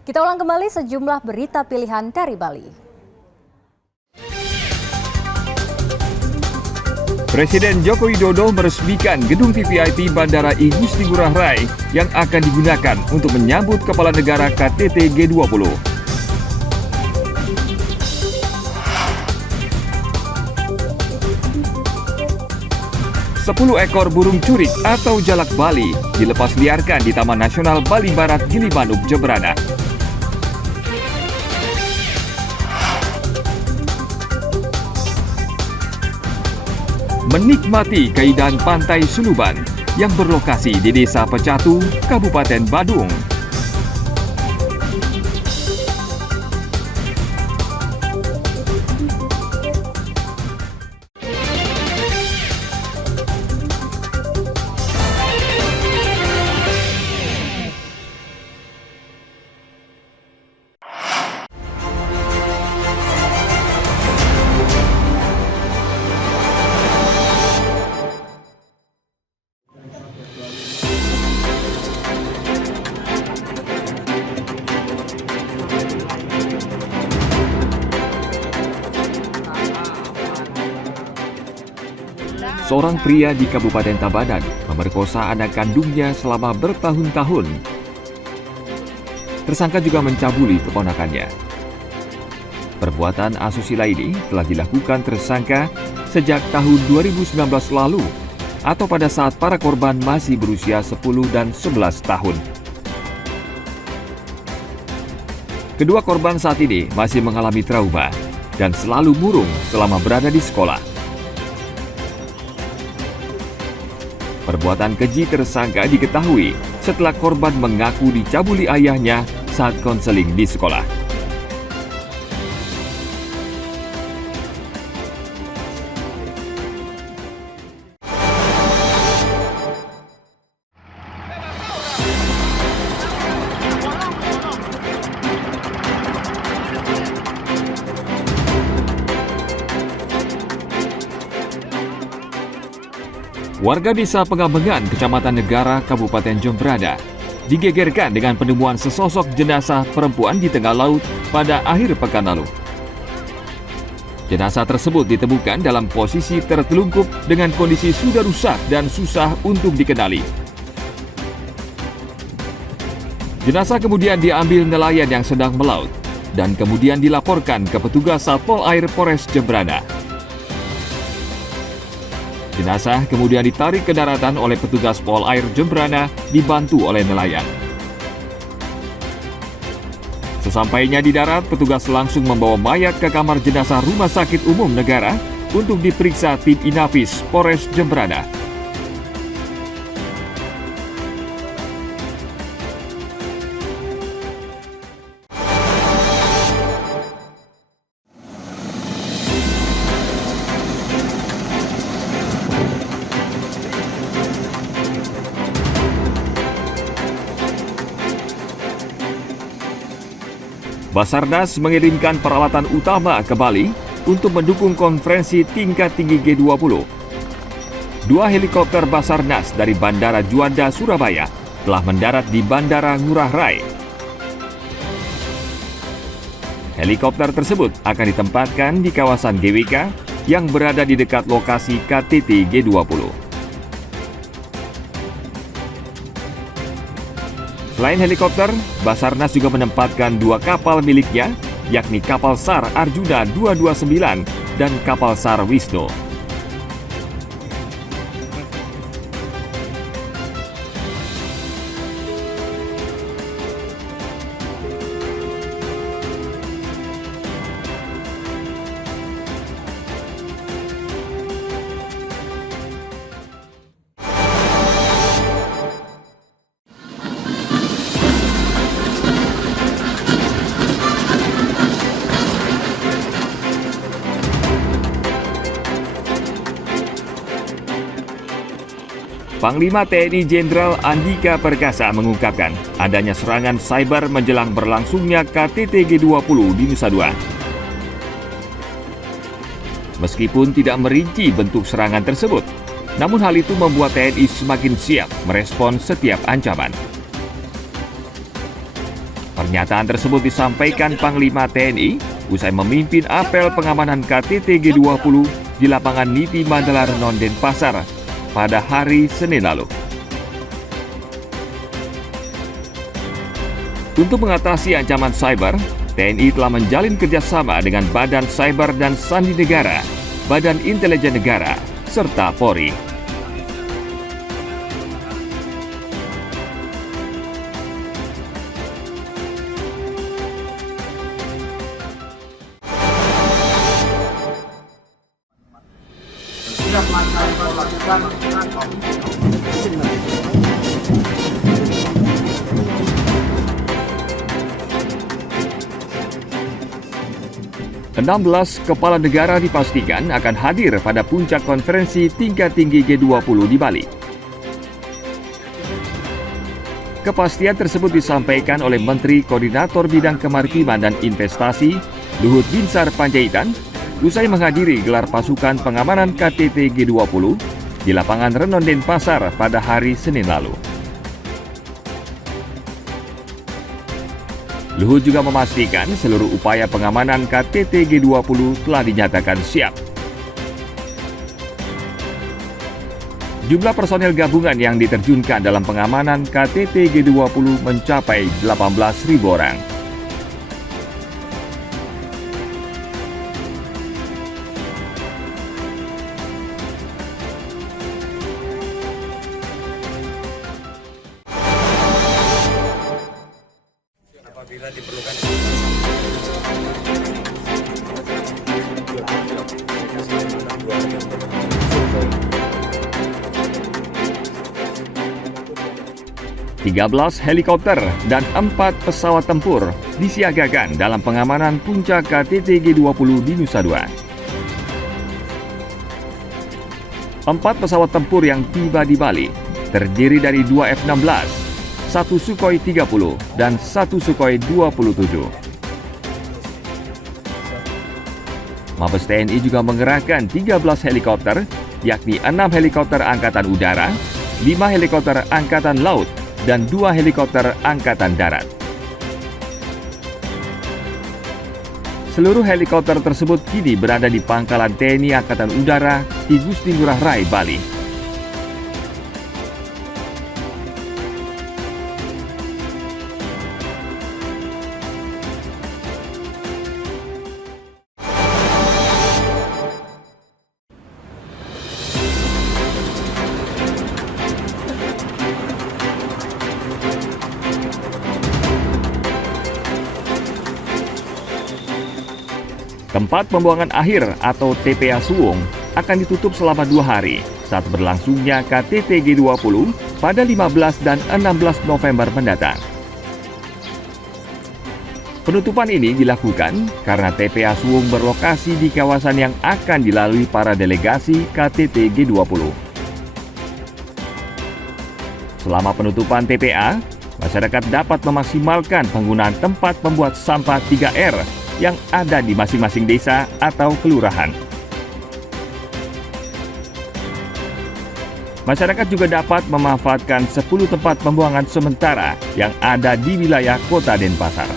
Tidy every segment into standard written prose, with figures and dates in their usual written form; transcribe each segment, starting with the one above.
Kita ulang kembali sejumlah berita pilihan dari Bali. Presiden Joko Widodo meresmikan gedung VVIP Bandara I Gusti Ngurah Rai yang akan digunakan untuk menyambut Kepala Negara KTT G20. Sepuluh ekor burung curik atau jalak Bali dilepas liarkan di Taman Nasional Bali Barat Gilimanuk, Jemberana. Menikmati keindahan pantai Suluban yang berlokasi di Desa Pecatu, Kabupaten Badung. Seorang pria di Kabupaten Tabanan memerkosa anak kandungnya selama bertahun-tahun. Tersangka juga mencabuli keponakannya. Perbuatan asusila ini telah dilakukan tersangka sejak tahun 2019 lalu atau pada saat para korban masih berusia 10 dan 11 tahun. Kedua korban saat ini masih mengalami trauma dan selalu murung selama berada di sekolah. Perbuatan keji tersangka diketahui setelah korban mengaku dicabuli ayahnya saat konseling di sekolah. Warga Desa Pengambengan, Kecamatan Negara, Kabupaten Jemberana, digegerkan dengan penemuan sesosok jenazah perempuan di tengah laut pada akhir pekan lalu. Jenazah tersebut ditemukan dalam posisi tertelungkup dengan kondisi sudah rusak dan susah untuk dikenali. Jenazah kemudian diambil nelayan yang sedang melaut dan kemudian dilaporkan ke petugas Satpol Air Polres Jemberana. Jenazah kemudian ditarik ke daratan oleh petugas Pol Air Jemberana dibantu oleh nelayan. Sesampainya di darat, petugas langsung membawa mayat ke kamar jenazah Rumah Sakit Umum Negara untuk diperiksa tim Inafis Polres Jemberana. Basarnas mengirimkan peralatan utama ke Bali untuk mendukung konferensi tingkat tinggi G20. Dua helikopter Basarnas dari Bandara Juanda, Surabaya telah mendarat di Bandara Ngurah Rai. Helikopter tersebut akan ditempatkan di kawasan GWK yang berada di dekat lokasi KTT G20. Selain helikopter, Basarnas juga menempatkan dua kapal miliknya, yakni kapal SAR Arjuna 229 dan kapal SAR Wisnu. Panglima TNI Jenderal Andika Perkasa mengungkapkan adanya serangan cyber menjelang berlangsungnya KTT G20 di Nusa Dua. Meskipun tidak merinci bentuk serangan tersebut, namun hal itu membuat TNI semakin siap merespons setiap ancaman. Pernyataan tersebut disampaikan Panglima TNI usai memimpin apel pengamanan KTT G20 di lapangan Niti Mandala Renon Denpasar pada hari Senin lalu. Untuk mengatasi ancaman cyber, TNI telah menjalin kerjasama dengan Badan Cyber dan Sandi Negara, Badan Intelijen Negara, serta Polri. Melakukan 16 kepala negara dipastikan akan hadir pada puncak konferensi tingkat tinggi G20 di Bali. Kepastian tersebut disampaikan oleh Menteri Koordinator Bidang Kemaritiman dan Investasi, Luhut Binsar Panjaitan, usai menghadiri gelar pasukan pengamanan KTT G20 di lapangan Renon Denpasar pada hari Senin lalu. Luhut juga memastikan seluruh upaya pengamanan KTT G20 telah dinyatakan siap. Jumlah personel gabungan yang diterjunkan dalam pengamanan KTT G20 mencapai 18.000 orang. Apabila diperlukan helikopter dan 4 pesawat tempur disiagakan dalam pengamanan puncak KTT G20 di Nusa Dua. 4 pesawat tempur yang tiba di Bali terdiri dari 2 F-16, 1 Sukhoi 30, dan 1 Sukhoi 27. Mabes TNI juga mengerahkan 13 helikopter, yakni 6 helikopter Angkatan Udara, 5 helikopter Angkatan Laut, dan 2 helikopter Angkatan Darat. Seluruh helikopter tersebut kini berada di Pangkalan TNI Angkatan Udara di Gusti Ngurah Rai, Bali. Tempat pembuangan akhir atau TPA Suwung akan ditutup selama 2 hari saat berlangsungnya KTT G20 pada 15 dan 16 November mendatang. Penutupan ini dilakukan karena TPA Suwung berlokasi di kawasan yang akan dilalui para delegasi KTT G20. Selama penutupan TPA, masyarakat dapat memaksimalkan penggunaan tempat pembuat sampah 3R yang ada di masing-masing desa atau kelurahan. Masyarakat juga dapat memanfaatkan 10 tempat pembuangan sementara yang ada di wilayah Kota Denpasar.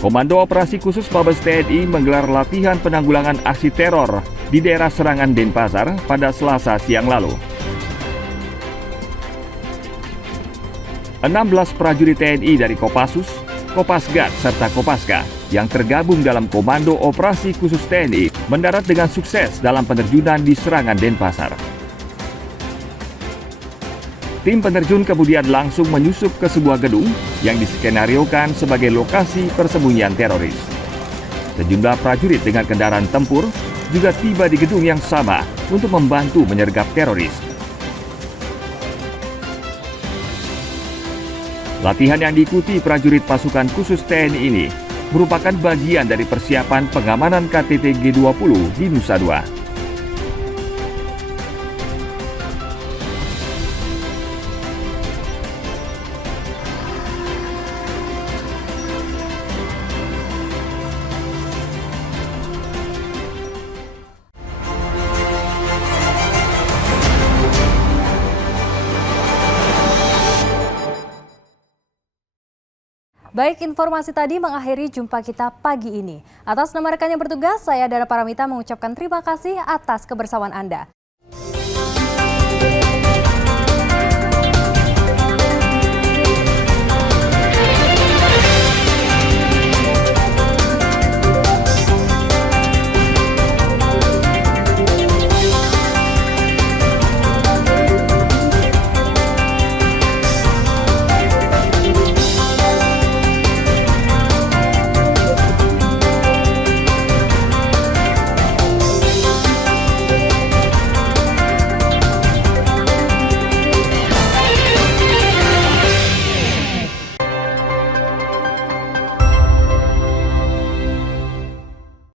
Komando Operasi Khusus Mabes TNI menggelar latihan penanggulangan aksi teror di daerah Serangan Denpasar pada Selasa siang lalu. 16 prajurit TNI dari Kopassus, Kopasgat, serta Kopaska yang tergabung dalam Komando Operasi Khusus TNI mendarat dengan sukses dalam penerjunan di Serangan Denpasar. Tim penerjun kemudian langsung menyusup ke sebuah gedung yang diskenariokan sebagai lokasi persembunyian teroris. Sejumlah prajurit dengan kendaraan tempur juga tiba di gedung yang sama untuk membantu menyergap teroris. Latihan yang diikuti prajurit pasukan khusus TNI ini merupakan bagian dari persiapan pengamanan KTT G20 di Nusa Dua. Baik, informasi tadi mengakhiri jumpa kita pagi ini. Atas nama rekan yang bertugas, saya Dara Paramita mengucapkan terima kasih atas kebersamaan Anda.